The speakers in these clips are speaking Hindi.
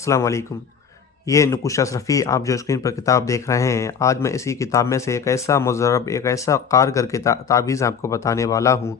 अस्सलाम वालेकुम। ये नुकुश अशरफ़ी आप जो स्क्रीन पर किताब देख रहे हैं, आज मैं इसी किताब में से एक ऐसा मुज़र्रब, एक ऐसा कारगर तावीज़ आपको बताने वाला हूँ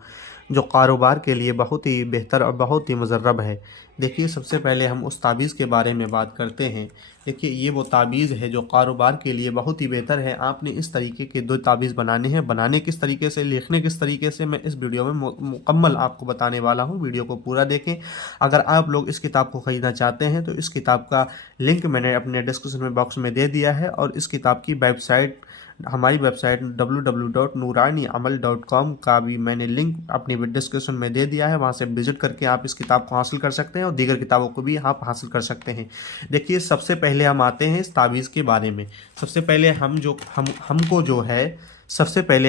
जो कारोबार के लिए बहुत ही बेहतर और बहुत ही मुज़र्रब है। देखिए, सबसे पहले हम उस तावीज़ के बारे में बात करते हैं। देखिए, ये वो तावीज़ है जो कारोबार के लिए बहुत ही बेहतर है। आपने इस तरीके के 2 तावीज़ बनाने हैं। बनाने किस तरीके से, लिखने किस तरीके से, मैं इस वीडियो में मुकम्मल आपको बताने वाला हूँ। वीडियो को पूरा देखें। अगर आप लोग इस किताब को ख़रीदना चाहते हैं तो इस किताब का लिंक मैंने अपने डिस्क्रिप्शन में बॉक्स में दे दिया है, और इस किताब की वेबसाइट, हमारी वेबसाइट www.nuraniamal.com का भी मैंने लिंक अपनी डिस्क्रिप्शन में दे दिया है। वहाँ से विजिट करके आप इस किताब को हासिल कर सकते हैं और दीगर किताबों को भी आप हासिल कर सकते हैं। देखिए, सबसे पहले हम आते हैं इस तावीज़ के बारे में। सबसे पहले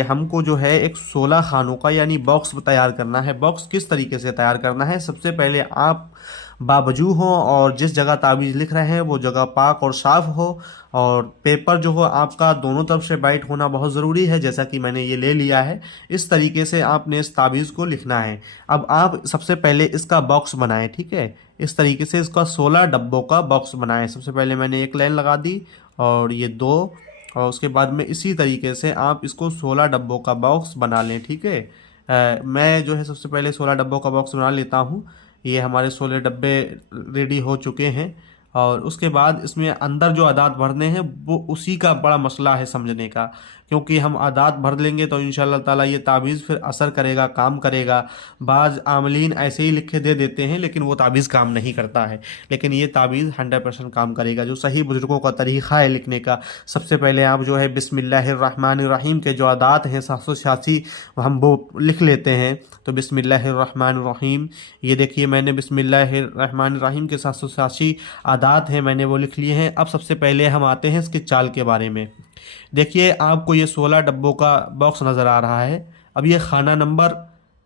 हमको जो है एक 16 खानों का यानी बॉक्स तैयार करना है। बॉक्स किस तरीके से तैयार करना है? सबसे पहले आप बावजू हो और जिस जगह तावीज़ लिख रहे हैं वो जगह पाक और साफ़ हो, और पेपर जो हो आपका दोनों तरफ से वाइट होना बहुत ज़रूरी है, जैसा कि मैंने ये ले लिया है। इस तरीके से आपने इस तावीज़ को लिखना है। अब आप सबसे पहले इसका बॉक्स बनाएं, ठीक है। इस तरीके से इसका 16 डब्बों का बॉक्स बनाएं। सबसे पहले मैंने एक लाइन लगा दी और ये 2, और उसके बाद में इसी तरीके से आप इसको 16 डब्बों का बॉक्स बना लें, ठीक है। मैं जो है सबसे पहले 16 डब्बों का बॉक्स बना लेता हूँ। ये हमारे 16 डब्बे रेडी हो चुके हैं, और उसके बाद इसमें अंदर जो अदाद भरने हैं वो उसी का बड़ा मसला है समझने का, क्योंकि हम अदाद भर लेंगे तो इंशाअल्लाह ताला ये तावीज़ फिर असर करेगा, काम करेगा। बाज़ आमलीन ऐसे ही लिखे दे देते हैं लेकिन वो तावीज़ काम नहीं करता है, लेकिन ये तावीज़ 100% काम करेगा, जो सही बुजुर्गों का तरीक़ा है लिखने का। सबसे पहले आप जो है बिस्मिल्लाहिर्रहमानिर्रहीम के जो अदाद हैं 786 हम वो लिख लेते हैं। तो बिस्मिल्लाहिर्रहमानिर्रहीम, ये देखिए मैंने बिस्मिल्लाहिर्रहमानिर्रहीम के 786 आदात हैं, मैंने वो लिख लिए हैं। अब सबसे पहले हम आते हैं इसकी चाल के बारे में। देखिए, आपको ये 16 डब्बों का बॉक्स नज़र आ रहा है। अब ये खाना नंबर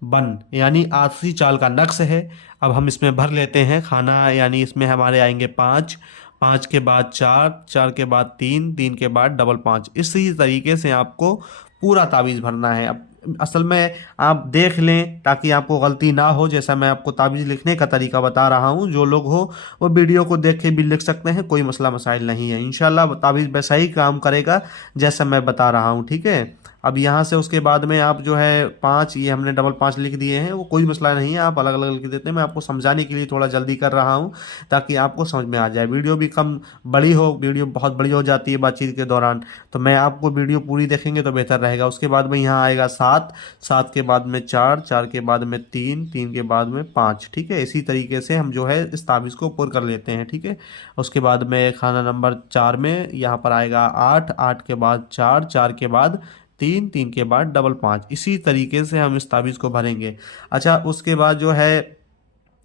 1 यानी आखिरी चाल का नक्श है। अब हम इसमें भर लेते हैं खाना, यानी इसमें हमारे आएंगे 5, 5 के बाद 4, 4 के बाद 3, 3 के बाद डबल 5। इसी तरीके से आपको पूरा तावीज़ भरना है। अब असल में आप देख लें ताकि आपको गलती ना हो, जैसा मैं आपको तावीज़ लिखने का तरीका बता रहा हूँ। जो लोग हो वो वीडियो को देख के भी लिख सकते हैं, कोई मसला मसाइल नहीं है। इंशाल्लाह तावीज़ वैसा ही काम करेगा जैसा मैं बता रहा हूँ, ठीक है। अब यहाँ से उसके बाद में आप जो है 5, ये हमने डबल 5 लिख दिए हैं, वो कोई मसला नहीं है, आप अलग अलग लिख देते हैं। मैं आपको समझाने के लिए थोड़ा जल्दी कर रहा हूँ ताकि आपको समझ में आ जाए। वीडियो भी कम बड़ी हो, वीडियो बहुत बड़ी हो जाती है बातचीत के दौरान, तो मैं आपको वीडियो पूरी देखेंगे तो बेहतर रहेगा। उसके बाद में यहाँ आएगा 7, 7 के बाद में 4, 4 के बाद में 3, 3 के बाद में 5, ठीक है। इसी तरीके से हम जो है इस तावीज़ को पूरा कर लेते हैं, ठीक है। उसके बाद में खाना नंबर 4 में यहाँ पर आएगा 8, 8 के बाद 4, 4 के बाद 3, 3 के बाद डबल 5। इसी तरीके से हम इस तावीज़ को भरेंगे। अच्छा, उसके बाद जो है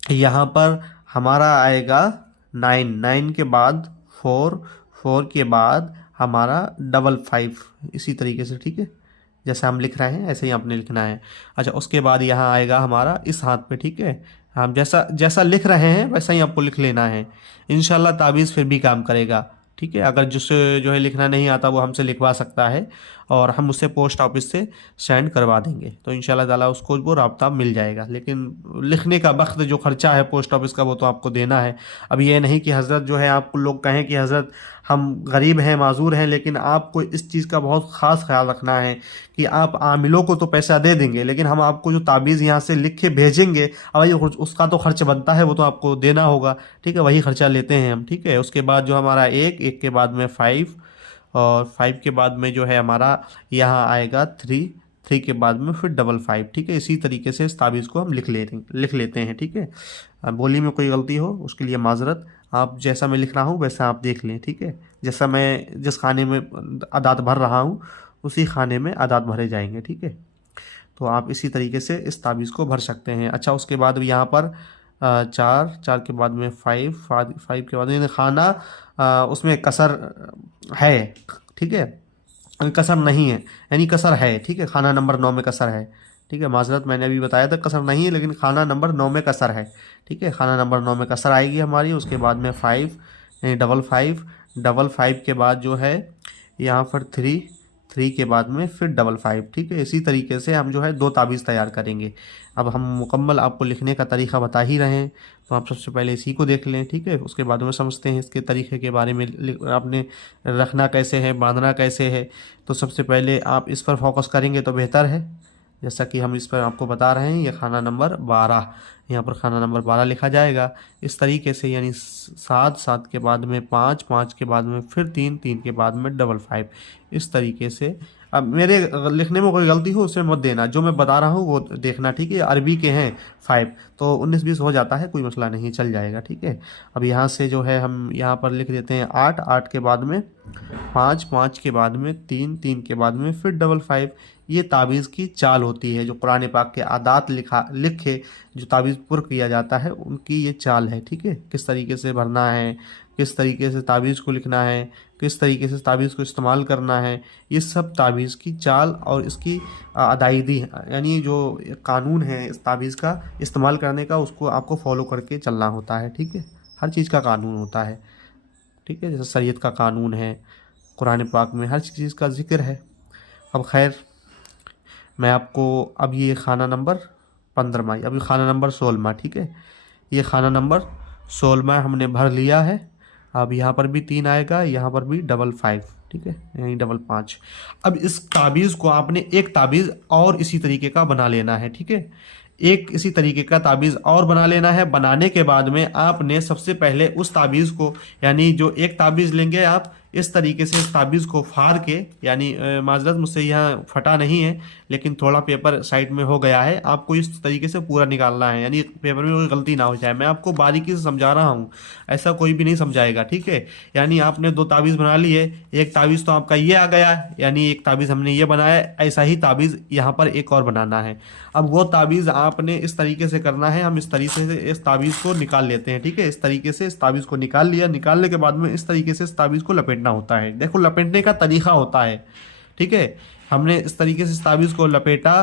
यहाँ पर हमारा आएगा 9, 9 के बाद 4, 4 के बाद हमारा डबल 5, इसी तरीके से, ठीक है। जैसे हम लिख रहे हैं ऐसे ही आपने लिखना है। अच्छा, उसके बाद यहाँ आएगा हमारा इस हाथ पे, ठीक है। हम जैसा जैसा लिख रहे हैं वैसा ही आपको लिख लेना है। इंशाल्लाह तावीज़ फिर भी काम करेगा, ठीक है। अगर जिससे जो है लिखना नहीं आता वो हमसे लिखवा सकता है, और हम उससे पोस्ट ऑफिस से सेंड करवा देंगे, तो इंशाल्लाह ताला उसको वो राब्ता मिल जाएगा। लेकिन लिखने का वक्त जो खर्चा है पोस्ट ऑफिस का वो तो आपको देना है। अब ये नहीं कि हज़रत जो है आपको लोग कहें कि हज़रत हम गरीब हैं, माजूर हैं, लेकिन आपको इस चीज़ का बहुत ख़ास ख्याल रखना है कि आप आमिलों को तो पैसा दे देंगे, लेकिन हम आपको जो तावीज़ यहाँ से लिख के भेजेंगे, अब भाई उसका तो खर्च बनता है, वो तो आपको देना होगा, ठीक है। वही खर्चा लेते हैं हम, ठीक है। उसके बाद जो हमारा 1, 1 के बाद में 5, और 5 के बाद में जो है हमारा यहाँ आएगा 3, 3 के बाद में फिर डबल 5, ठीक है। इसी तरीके से इस तावीज़ को हम लिख लेते हैं, ठीक है। बोली में कोई गलती हो उसके लिए माजरत। आप जैसा मैं लिख रहा हूँ वैसा आप देख लें, ठीक है। जैसा मैं जिस खाने में अदाद भर रहा हूँ उसी खाने में अदाद भरे जाएंगे, ठीक है। तो आप इसी तरीके से इस तावीज़ को भर सकते हैं। अच्छा, उसके बाद यहाँ पर 4, 4 के बाद में 5, 5 के बाद में खाना उसमें कसर है, ठीक है, कसर नहीं है, यानी कसर है, ठीक है। खाना नंबर 9 में कसर है, ठीक है। माजरत, मैंने अभी बताया था कसर नहीं है, लेकिन खाना नंबर 9 में कसर है, ठीक है। खाना नंबर 9 में कसर आएगी हमारी। उसके बाद में 5 यानी डबल 5, डबल 5 के बाद जो है यहाँ पर 3, 3 के बाद में फिर 55, ठीक है। इसी तरीके से हम जो है 2 ताबीज़ तैयार करेंगे। अब हम मुकम्मल आपको लिखने का तरीका बता ही रहे हैं, तो आप सबसे पहले इसी को देख लें, ठीक है। उसके बाद में समझते हैं इसके तरीके के बारे में, आपने रखना कैसे है, बांधना कैसे है। तो सबसे पहले आप इस पर फोकस करेंगे तो बेहतर है। जैसा कि हम इस पर आपको बता रहे हैं, ये खाना नंबर 12, यहाँ पर खाना नंबर 12 लिखा जाएगा इस तरीके से, यानी 7, 7 के बाद में 5, 5 के बाद में फिर 3, 3 के बाद में 55, इस तरीके से। अब मेरे लिखने में कोई गलती हो उसमें मत देना, जो मैं बता रहा हूँ वो देखना, ठीक है। अरबी के हैं 5, तो 19-20 हो जाता है, कोई मसला नहीं, चल जाएगा, ठीक है। अब यहाँ से जो है हम यहाँ पर लिख देते हैं 8, 8 के बाद में 5, 5 के बाद में 3, 3 के बाद में फिर 55। ये ताबीज़ की चाल होती है, जो कुरान पाक के आदात लिख के जो ताबीज़ पुर किया जाता है, उनकी ये चाल है, ठीक है। किस तरीके से भरना है, किस तरीके से ताबीज़ को लिखना है, किस तरीके से ताबीज़ को इस्तेमाल करना है, ये सब ताबीज़ की चाल और इसकी अदायगी, यानी जो कानून है इस ताबीज़ का इस्तेमाल करने का, उसको आपको फॉलो करके चलना होता है, ठीक है। हर चीज़ का कानून होता है, ठीक है। जैसे शरीयत का कानून है, कुरान पाक में हर चीज़ का जिक्र है। अब खैर, मैं आपको अब ये खाना नंबर 15, अभी खाना नंबर 16, ठीक है। ये खाना नंबर 16 हमने भर लिया है। अब यहाँ पर भी 3 आएगा, यहाँ पर भी 55, ठीक है, यहीं 55। अब इस ताबीज़ को आपने एक ताबीज़ और इसी तरीके का बना लेना है, ठीक है। एक इसी तरीके का ताबीज़ और बना लेना है। बनाने के बाद में आपने सबसे पहले उस ताबीज़ को, यानी जो एक ताबीज़ लेंगे आप, इस तरीके से इस ताबीज़ को फाड़ के, यानी माजरत मुझसे यहाँ फटा नहीं है, लेकिन थोड़ा पेपर साइड में हो गया है, आपको इस तरीके से पूरा निकालना है, यानी पेपर में कोई गलती ना हो जाए। मैं आपको बारीकी से समझा रहा हूँ, ऐसा कोई भी नहीं समझाएगा, ठीक है। यानी आपने 2 ताबीज़ बना लिए, एक ताबीज़ तो आपका ये आ गया, यानी एक ताबीज़ हमने ये बनाया, ऐसा ही ताबीज़ यहाँ पर एक और बनाना है। अब वो ताबीज़ आपने इस तरीके से करना है, हम इस तरीके से इस ताबीज़ को निकाल लेते हैं, ठीक है। इस तरीके से इस ताबीज़ को निकाल लिया, निकालने के बाद में इस तरीके से इस ताबीज़ को लपेटना होता है। देखो, लपेटने का तरीका होता है, ठीक है। हमने इस तरीके से इस ताबीज़ को लपेटा,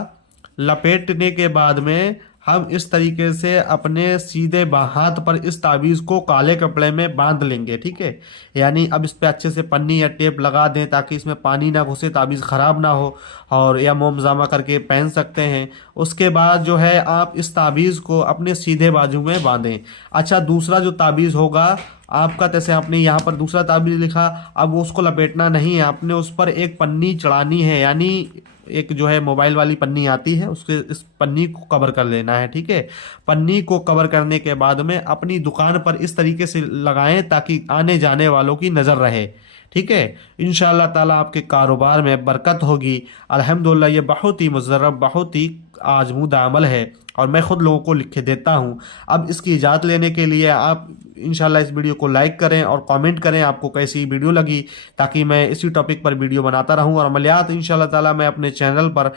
लपेटने के बाद में हम इस तरीके से अपने सीधे हाथ पर इस ताबीज़ को काले कपड़े में बांध लेंगे, ठीक है। यानी अब इस पे अच्छे से पन्नी या टेप लगा दें ताकि इसमें पानी ना घुसे, ताबीज़ ख़राब ना हो, और या मोमजामा करके पहन सकते हैं। उसके बाद जो है आप इस ताबीज़ को अपने सीधे बाजू में बांधें। अच्छा, दूसरा जो ताबीज़ होगा आपका, जैसे आपने यहाँ पर दूसरा ताबीज़ लिखा, अब उसको लपेटना नहीं है, आपने उस पर एक पन्नी चढ़ानी है, यानी एक जो है मोबाइल वाली पन्नी आती है, उसके इस पन्नी को कवर कर लेना है, ठीक है। पन्नी को कवर करने के बाद में अपनी दुकान पर इस तरीके से लगाएं ताकि आने जाने वालों की नज़र रहे, ठीक है। इंशाअल्लाह ताला आपके कारोबार में बरकत होगी। अल्हम्दुलिल्लाह, ये बहुत ही मुजर्रब, बहुत ही आजमूदा अमल है, और मैं ख़ुद लोगों को लिख के देता हूँ। अब इसकी इजाज़त लेने के लिए आप इंशाल्लाह इस वीडियो को लाइक करें और कमेंट करें आपको कैसी वीडियो लगी, ताकि मैं इसी टॉपिक पर वीडियो बनाता रहूँ, और अमलियात इंशाल्लाह ताला मैं अपने चैनल पर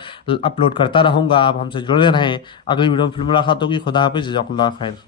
अपलोड करता रहूँगा। आप हमसे जुड़े रहें। अगली वीडियो में फिर मुलाकात होगी। खुदा हाफिज़, जज़ाकुमुल्लाह खैर।